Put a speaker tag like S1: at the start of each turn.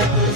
S1: Bye.